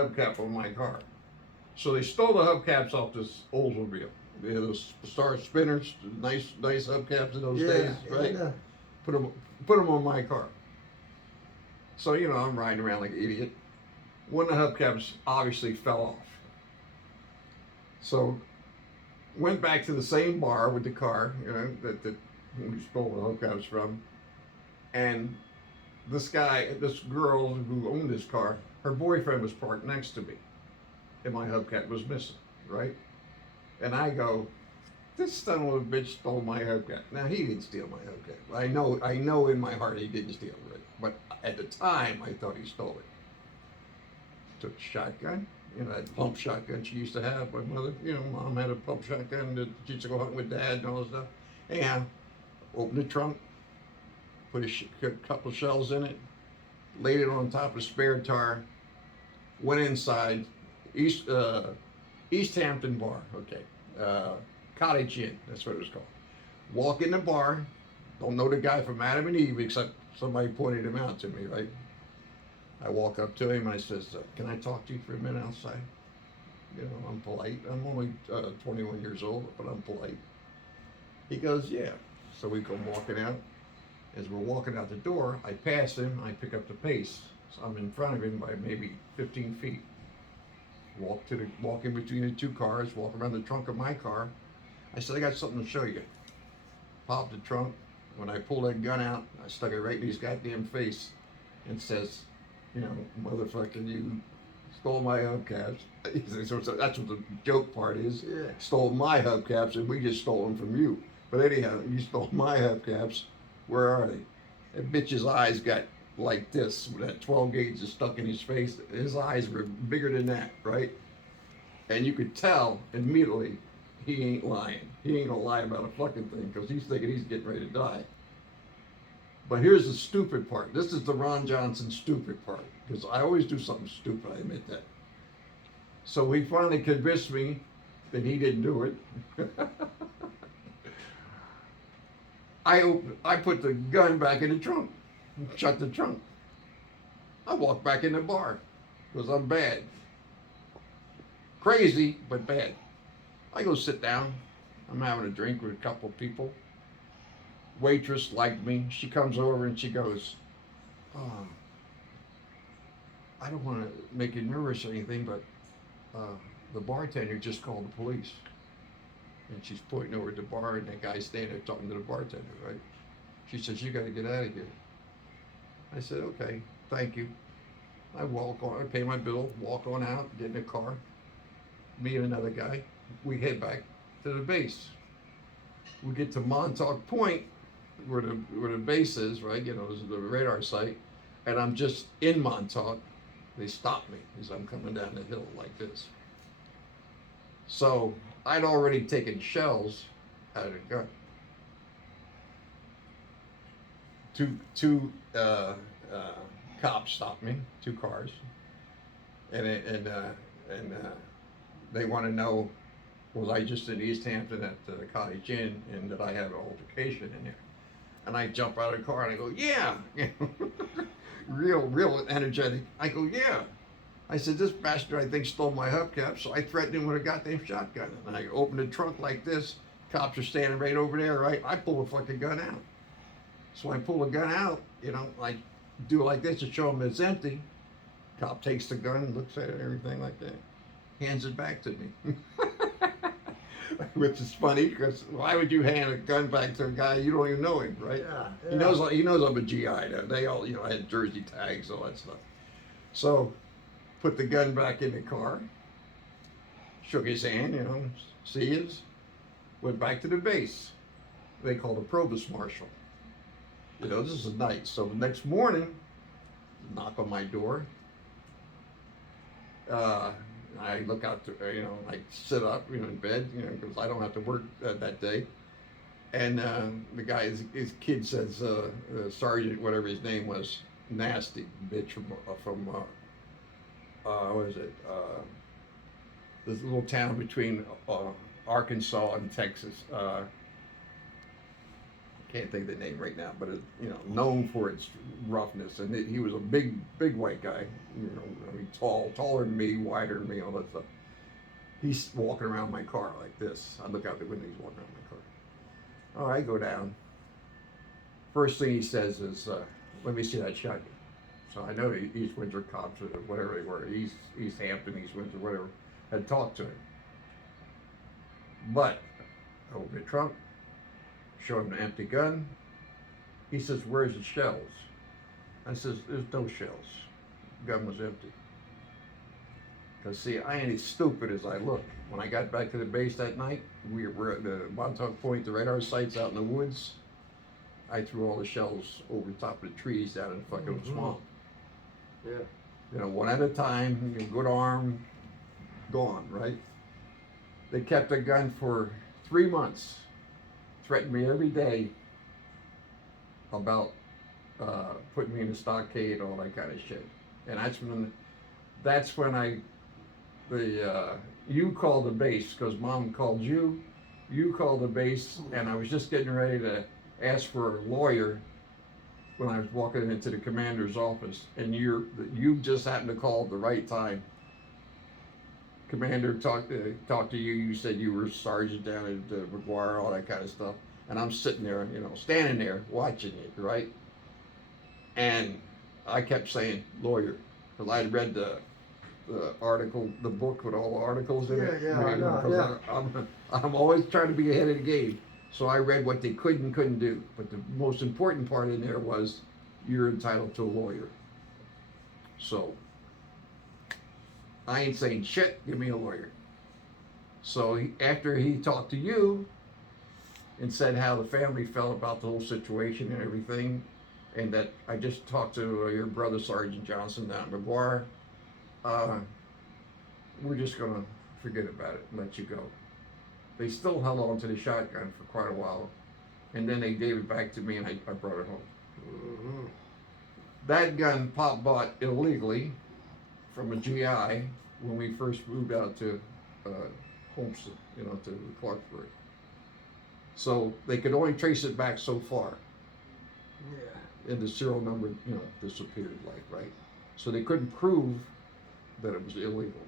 hubcap on my car. So they stole the hubcaps off this Oldsmobile. They had those star spinners, nice hubcaps in those days, right? Yeah. Put them, put them on my car. So I'm riding around like an idiot. One of the hubcaps obviously fell off. So went back to the same bar with the car, that we stole the hubcaps from, and this girl who owned this car, her boyfriend was parked next to me, and my hubcap was missing, right? And I go, this son of a bitch stole my hubcap. Now he didn't steal my hubcap. I know in my heart he didn't steal it, but at the time I thought he stole it. Took a shotgun, that pump shotgun she used to have. My mother, mom had a pump shotgun that she used to go hunting with dad and all that stuff. Anyhow, opened the trunk, put a couple shells in it, laid it on top of a spare tire, went inside, East Hampton Bar, okay, Cottage Inn, that's what it was called. Walk in the bar, don't know the guy from Adam and Eve except somebody pointed him out to me, right? I walk up to him and I says, can I talk to you for a minute outside? I'm polite. I'm only 21 years old, but I'm polite. He goes, yeah. So we come walking out. As we're walking out the door, I pass him, I pick up the pace. So I'm in front of him by maybe 15 feet. Walk in between the two cars, walk around the trunk of my car. I said, I got something to show you. Pop the trunk. When I pull that gun out, I stuck it right in his goddamn face and says, motherfucker, you stole my hubcaps. So that's what the joke part is. Yeah. Stole my hubcaps and we just stole them from you. But anyhow, you stole my hubcaps. Where are they? That bitch's eyes got like this. That 12 gauge is stuck in his face. His eyes were bigger than that, right? And you could tell immediately he ain't lying. He ain't gonna lie about a fucking thing because he's thinking he's getting ready to die. But here's the stupid part. This is the Ron Johnson stupid part. Because I always do something stupid, I admit that. So he finally convinced me that he didn't do it. I put the gun back in the trunk, shut the trunk. I walked back in the bar because I'm bad. Crazy, but bad. I go sit down. I'm having a drink with a couple of people. Waitress liked me. She comes over and she goes, oh, I don't want to make you nervous or anything, but the bartender just called the police. And she's pointing over at the bar, and that guy's standing there talking to the bartender, right? She says, you got to get out of here. I said, okay, thank you. I walk on, I pay my bill, walk on out, get in the car, me and another guy. We head back to the base. We get to Montauk Point, where the base is, right? This is the radar site, and I'm just in Montauk. They stop me as I'm coming down the hill like this. So I'd already taken shells out of the gun. Two cops stopped me, two cars, and they want to know, was I just in East Hampton at the Cottage Inn and did I have an altercation in there? And I jump out of the car and I go, yeah. real energetic. I go, yeah. I said, this bastard I think stole my hubcap, so I threatened him with a goddamn shotgun. And I open the trunk like this. Cops are standing right over there, right? I pull the fucking gun out. So I pull the gun out, I do like this to show him it's empty. Cop takes the gun, looks at it, everything like that. Hands it back to me. Which is funny because why would you hand a gun back to a guy you don't even know him, right? Yeah. He knows I'm a GI. They all had jersey tags, all that stuff. So put the gun back in the car, shook his hand, see yous, went back to the base. They called a provost marshal. This is night. So the next morning, knock on my door. I look out to, I sit up, in bed, because I don't have to work that day. And the guy, his kid says, Sergeant, whatever his name was, nasty bitch from what is it? This little town between Arkansas and Texas. can't think of the name right now, but it, known for its roughness. And he was a big white guy. I mean, taller than me, wider than me, all that stuff. He's walking around my car like this. I look out the window. He's walking around my car. Oh, I go down. First thing he says is, "Let me see that shotgun." So I know the East Windsor cops or whatever they were, East Hampton, East Windsor, whatever, had talked to him. But I opened the trunk, showed him an empty gun. He says, "Where's the shells?" I says, "There's no shells." The gun was empty. Because, see, I ain't as stupid as I look. When I got back to the base that night, we were at the Montauk Point, the radar sites out in the woods. I threw all the shells over the top of the trees down in the fucking swamp. Yeah. One at a time, good arm, gone, right? They kept the gun for 3 months, threatened me every day about putting me in a stockade, all that kind of shit. And that's when you called the base, because Mom called you called the base, and I was just getting ready to ask for a lawyer when I was walking into the commander's office, and you just happened to call at the right time. Commander talked to you. You said you were sergeant down at McGuire, all that kind of stuff. And I'm sitting there, standing there watching it, right? And I kept saying lawyer, because I had read the article, the book with all the articles in it. Yeah, I know, I'm always trying to be ahead of the game. So I read what they could and couldn't do. But the most important part in there was you're entitled to a lawyer. So I ain't saying shit, give me a lawyer. So after he talked to you and said how the family felt about the whole situation and everything, and that I just talked to your brother, Sergeant Johnson, down at McGuire, we're just going to forget about it and let you go. They still held on to the shotgun for quite a while, and then they gave it back to me, and I brought it home. Mm-hmm. That gun Pop bought illegally from a GI when we first moved out to Homestead, to Clarksburg. So they could only trace it back so far. Yeah. And the serial number, disappeared, right? So they couldn't prove that it was illegal.